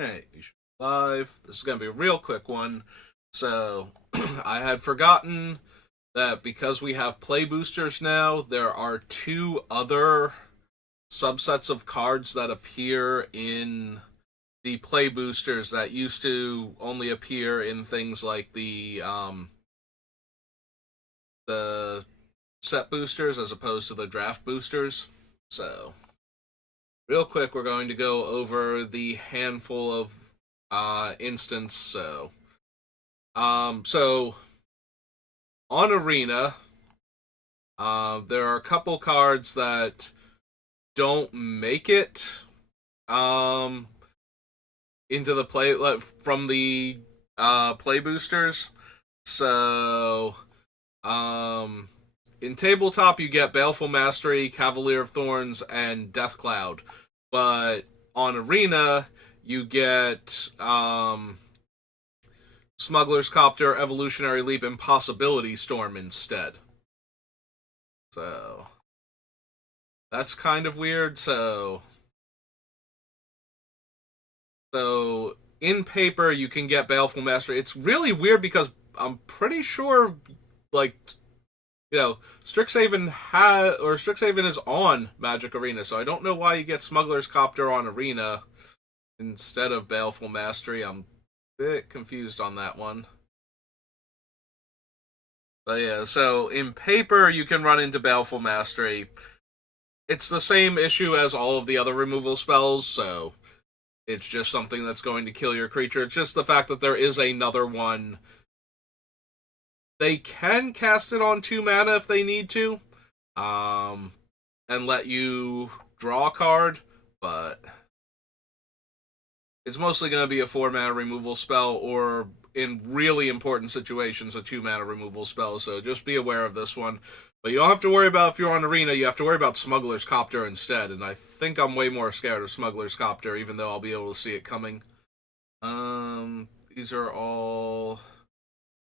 Hey, we should be live. This is going to be a real quick one. So, I had forgotten that because we have play boosters now, there are two other subsets of cards that appear in the play boosters that used to only appear in things like the set boosters as opposed to the draft boosters. So, real quick, we're going to go over the handful of instance. So on Arena, there are a couple cards that don't make it um, into the play from the play boosters. So in tabletop, you get Baleful Mastery, Cavalier of Thorns, and Death Cloud, but on Arena, you get Smuggler's Copter, Evolutionary Leap, and Possibility Storm instead. So that's kind of weird. So in paper you can get Baleful Mastery. It's really weird because I'm pretty sure, like, Strixhaven Strixhaven is on Magic Arena, so I don't know why you get Smuggler's Copter on Arena instead of Baleful Mastery. I'm a bit confused on that one. But yeah, so in paper you can run into Baleful Mastery. It's the same issue as all of the other removal spells, so it's just something that's going to kill your creature. It's just the fact that there is another one. They can cast it on 2 mana if they need to, and let you draw a card, but it's mostly going to be a 4 mana removal spell, or in really important situations, a 2 mana removal spell, so just be aware of this one. But you don't have to worry about if you're on Arena, you have to worry about Smuggler's Copter instead, and I think I'm way more scared of Smuggler's Copter, even though I'll be able to see it coming. These are all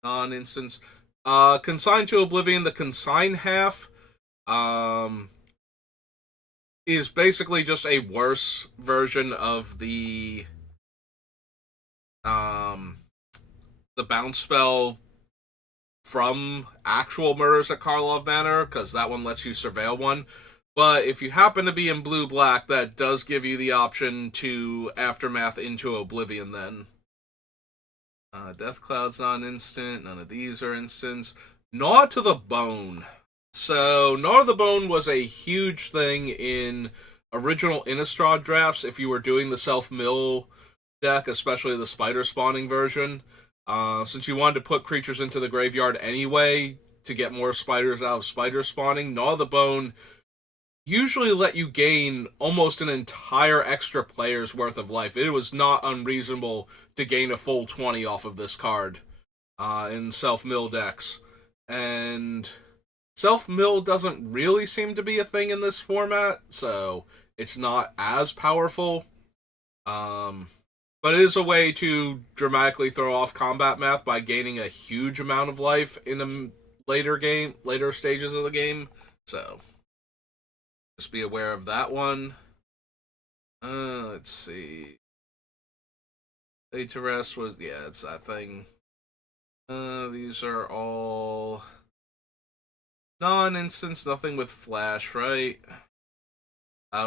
non-instance. Consign to Oblivion, the consign half, is basically just a worse version of the bounce spell from actual Murders at Karlov Manor, because that one lets you surveil one. But if you happen to be in blue-black, that does give you the option to Aftermath into Oblivion then. Death Cloud's not an instant. None of these are instants. Gnaw to the Bone. So, Gnaw to the Bone was a huge thing in original Innistrad drafts if you were doing the self-mill deck, especially the spider spawning version. Since you wanted to put creatures into the graveyard anyway to get more spiders out of spider spawning, Gnaw the Bone usually let you gain almost an entire extra player's worth of life. It was not unreasonable to gain a full 20 off of this card in self-mill decks. And self-mill doesn't really seem to be a thing in this format, so it's not as powerful. But it is a way to dramatically throw off combat math by gaining a huge amount of life in a later stages of the game. So just be aware of that one. Let's see. Laid to Rest was, yeah, it's that thing. These are all non-instance, nothing with flash, right?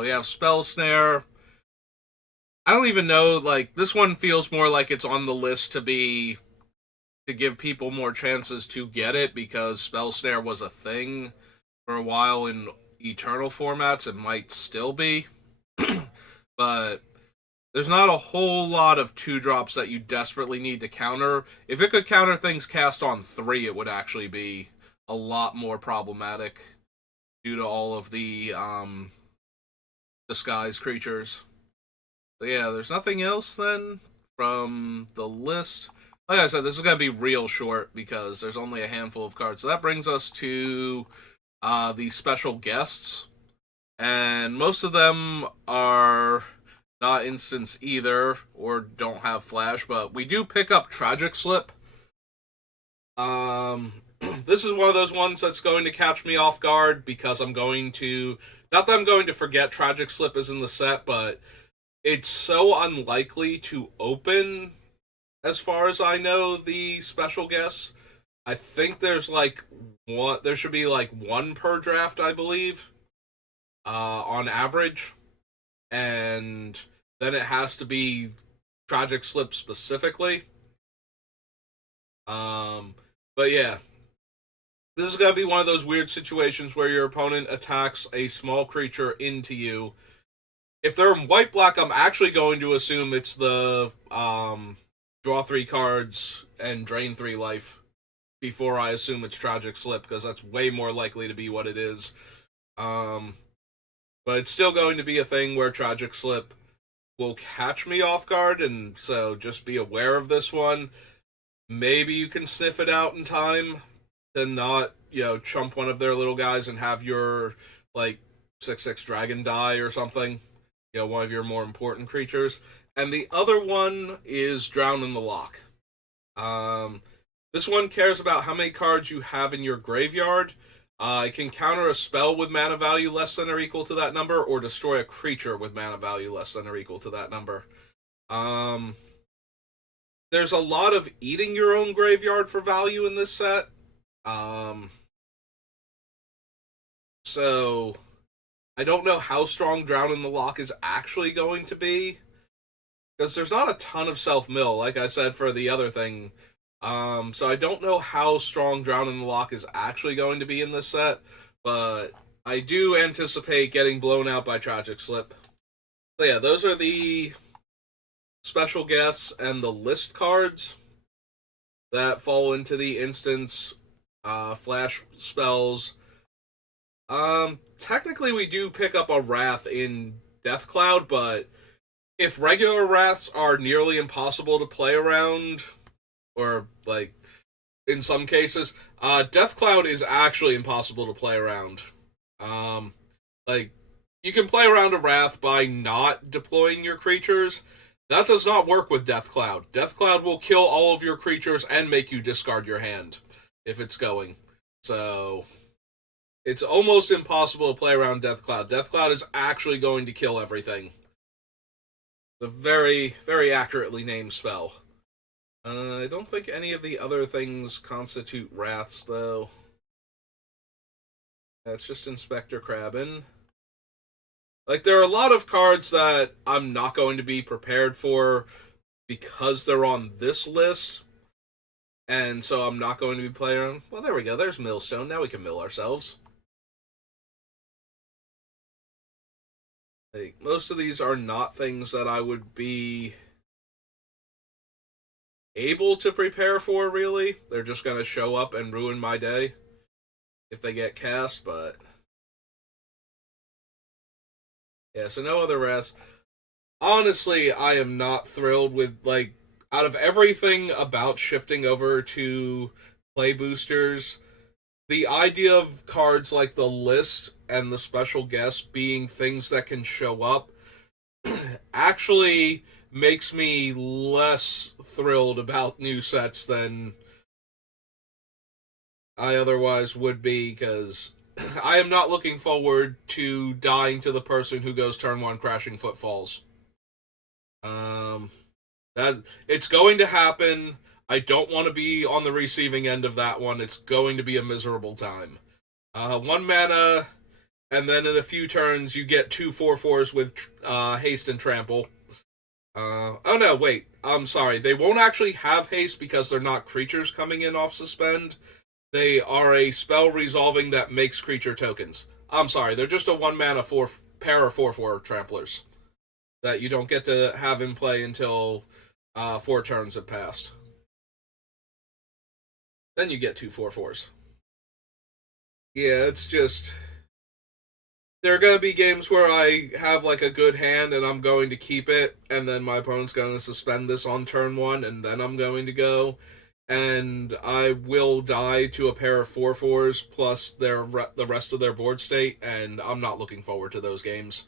We have Spell Snare. I don't even know, like, this one feels more like it's on the list to give people more chances to get it, because Spell Snare was a thing for a while in Eternal formats. It might still be. But there's not a whole lot of 2-drops that you desperately need to counter. If it could counter things cast on 3, it would actually be a lot more problematic due to all of the disguise creatures. So yeah, there's nothing else then from the list. Like I said, this is going to be real short because there's only a handful of cards. So that brings us to the special guests. And most of them are not instants either, or don't have flash, but we do pick up Tragic Slip. This is one of those ones that's going to catch me off guard because I'm going to... Not that I'm going to forget Tragic Slip is in the set, but it's so unlikely to open, as far as I know, the special guests. I think there's like one. There should be like one per draft, I believe, on average, and then it has to be Tragic Slip specifically. Um, but yeah, this is gonna be one of those weird situations where your opponent attacks a small creature into you. If they're in white black, I'm actually going to assume it's the draw 3 cards and drain 3 life before I assume it's Tragic Slip, because that's way more likely to be what it is. Um, but it's still going to be a thing where Tragic Slip will catch me off guard, and so just be aware of this one. Maybe you can sniff it out in time to not, chump one of their little guys and have your, like, 6/6 dragon die or something. One of your more important creatures. And the other one is Drown in the Loch. Um, this one cares about how many cards you have in your graveyard. It can counter a spell with mana value less than or equal to that number, or destroy a creature with mana value less than or equal to that number. There's a lot of eating your own graveyard for value in this set. So I don't know how strong Drown in the Loch is actually going to be, because there's not a ton of self-mill, like I said for the other thing. So I don't know how strong Drown in the Loch is actually going to be in this set, but I do anticipate getting blown out by Tragic Slip. So yeah, those are the special guests and the list cards that fall into the instance flash spells. Technically we do pick up a Wrath in Death Cloud, but if regular Wraths are nearly impossible to play around, or, like, in some cases, Death Cloud is actually impossible to play around. Like, you can play around a Wrath by not deploying your creatures. That does not work with Death Cloud. Death Cloud will kill all of your creatures and make you discard your hand if it's going. So it's almost impossible to play around Death Cloud. Death Cloud is actually going to kill everything. It's a very, very accurately named spell. I don't think any of the other things constitute Wraths, though. That's just Inspector Krabbin. Like, there are a lot of cards that I'm not going to be prepared for because they're on this list, and so I'm not going to be playing around. Well, there we go. There's Millstone. Now we can mill ourselves. Like, most of these are not things that I would be able to prepare for, really. They're just going to show up and ruin my day if they get cast, but yeah, so no other rest. Honestly, I am not thrilled with, like, out of everything about shifting over to play boosters, the idea of cards like the list and the special guest being things that can show up actually makes me less thrilled about new sets than I otherwise would be, because I am not looking forward to dying to the person who goes turn 1 Crashing Footfalls. That it's going to happen. I don't want to be on the receiving end of that one. It's going to be a miserable time. 1 mana, and then in a few turns you get 2/4/4s with haste and trample. Oh no, wait. I'm sorry. They won't actually have haste because they're not creatures coming in off suspend. They are a spell resolving that makes creature tokens. I'm sorry. They're just a 1 mana pair of 4/4 tramplers that you don't get to have in play until 4 turns have passed. Then you get 2/4/4s. Yeah, it's just, there are going to be games where I have, like, a good hand and I'm going to keep it, and then my opponent's going to suspend this on turn 1, and then I'm going to go, and I will die to a pair of 4/4s plus the rest of their board state, and I'm not looking forward to those games.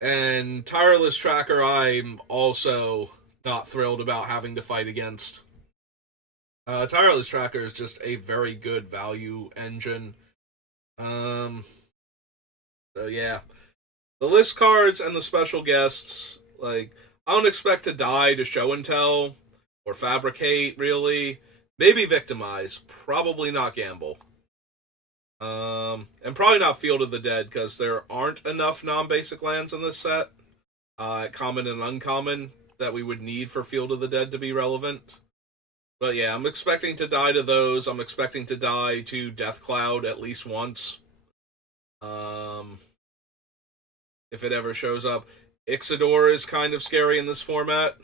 And Tireless Tracker, I'm also not thrilled about having to fight against. Tireless Tracker is just a very good value engine. So yeah. The list cards and the special guests, like, I don't expect to die to show and tell or fabricate, really. Maybe victimize. Probably not gamble. And probably not Field of the Dead, because there aren't enough non-basic lands in this set, common and uncommon, that we would need for Field of the Dead to be relevant. But yeah, I'm expecting to die to those. I'm expecting to die to Death Cloud at least once. Um, if it ever shows up. Ixidor is kind of scary in this format.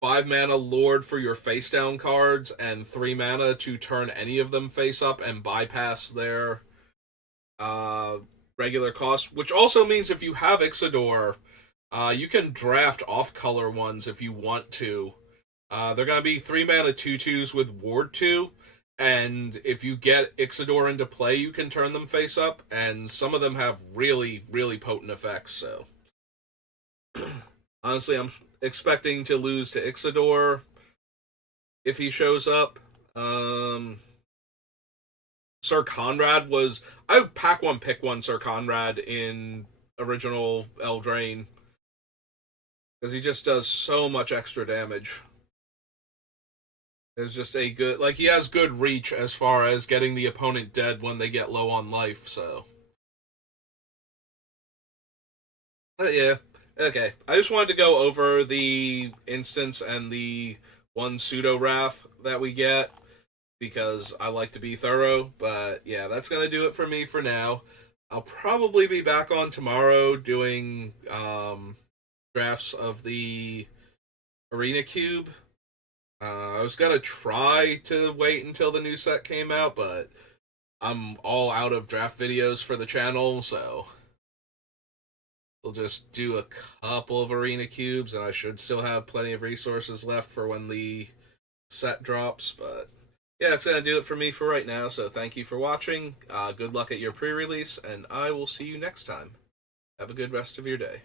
5 mana Lord for your face down cards, and 3 mana to turn any of them face up and bypass their uh, regular cost. Which also means if you have Ixidor, you can draft off color ones if you want to. They're going to be 3 mana 2/2s with Ward 2. And if you get Ixidor into play, you can turn them face up. And some of them have really, really potent effects, so. Honestly, I'm expecting to lose to Ixidor if he shows up. Sir Conrad was. I would pack one, pick one Sir Conrad in original Eldraine. Because he just does so much extra damage. It's just a good. Like, he has good reach as far as getting the opponent dead when they get low on life, so. But yeah. Okay. I just wanted to go over the instance and the one pseudo wrath that we get, because I like to be thorough. But yeah, that's going to do it for me for now. I'll probably be back on tomorrow doing drafts of the Arena Cube. I was going to try to wait until the new set came out, but I'm all out of draft videos for the channel, so we'll just do a couple of Arena Cubes, and I should still have plenty of resources left for when the set drops. But yeah, that's going to do it for me for right now, so thank you for watching. Good luck at your pre-release, and I will see you next time. Have a good rest of your day.